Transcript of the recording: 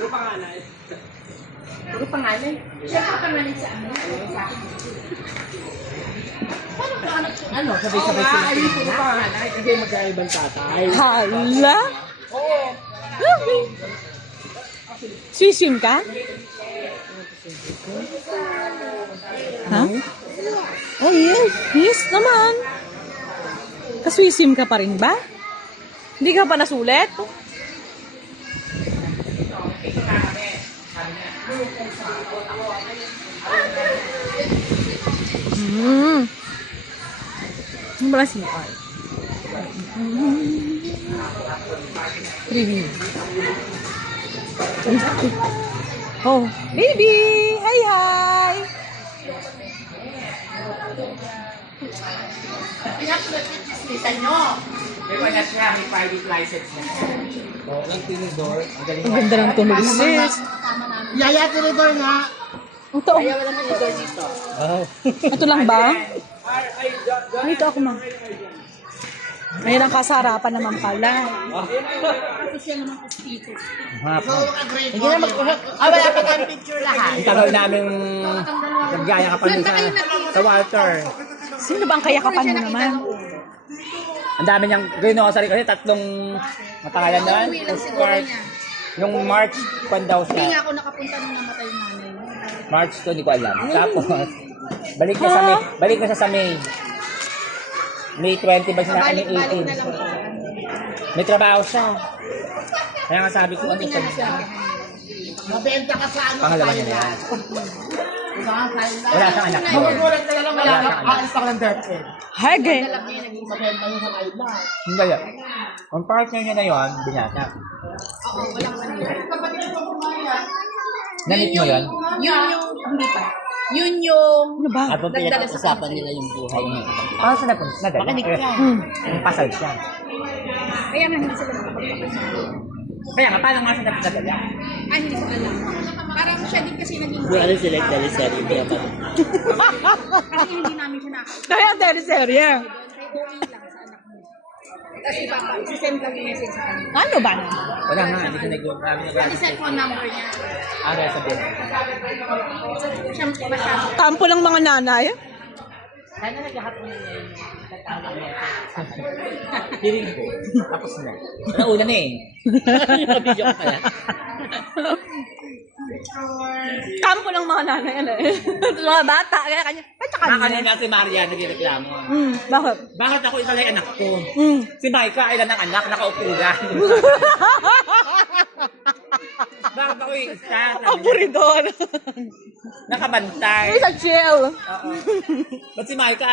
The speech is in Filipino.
Puro pangalan. Siya pa pangalan sa amin. Sa akin. Paano ka anak? Ano? Sabay-sabay sila. Ay, puro pangalan. Kasi magkaibang tatay. Hala? Oo. Okay. Swisim ka? Ha? Oh, yes. Yes naman. Kaswisim ka pa rin ba? Hindi ka pa nasulit? Ano ba si CR? Review. Oh, baby! Hi, hi! Kita nyo. May wala siya, may private license na siya. Oo, ang tinidor. Ang galing. Ang ganda ng tunog, sis. Yaya, tinidor nga. Ang taong. Kaya wala tinidor dito. Oh. Ito lang ba? Dito ako, ma. Ngayon ang kasarapan naman pala. Kasi siya naman kuspito. Hapa. Hindi na wala pa tayong picture lahat. Ang tagal namin naggaya ka pa dun sa Walter. Sino ba ang kayakapan mo naman? Ang dami niyang gano'n ako sa rin kasi tatlong matangalan na. Uwi lang siguro niya. Yung March, kwan daw Hindi siya. nga ako nakapunta nung namatay yung nanay niya. March 2, hindi ko alam. Tapos, balik na sa May. May 20 ba siya na May Balik 18. na lang siya. May trabaho siya. Kaya nga sabi ko, ano Buti nga na siya. Mabenta ka sa ano? Pangalawa niya na yan. Wala siyang anak. Magugulat ka na lang wala Wala ka. siyang anak. Aalis ako ng DepEd. Hege. Alam niya naging mabenta yung sa island. Hindi yan. Ang partner niya na yun, binata. Oo, walang kanila. Namit mo yun? Yun yung, hindi pa. Yun yung, Ano ba? At kung Nagdala sa pinag-usapan nila yung buhay niya. Paano siya napunta? Nadala? Makinig ka. Yung pasal siya. kaya nga hindi sila nakapagpapasal. Kaya nga, paano nga siya nadala? Ay, hindi ko alam. Parang siya din kasi naging Ano sila dali-sari kaya pa? kasi hindi namin siya nakakausap. Kaya teleserye. Kaya okay lang sa anak mo. Kasi papa, sisend lang yung message sa kanya. Ano ba na? Wala nga, hindi siya Pati cellphone number niya. kaya sabihin. Siya masyado. Kampo lang mga nanay. Sana naghahapon na yun. Piling ko. Tapos na. Nauna na eh. Video ko pala. Kampo lang mga nanay. Ano eh. Mga bata. Kaya kanya. Ba't sa kanya? Kanina si Maria nagreklamo. Bakit? Bakit ako isalay anak ko? Hmm. Si Maika, ilan ang anak, nakaupo lang. Bakit ako yung isa? Aburidor. Nakabantay. Sa chill. Oo. Ba't si Maika?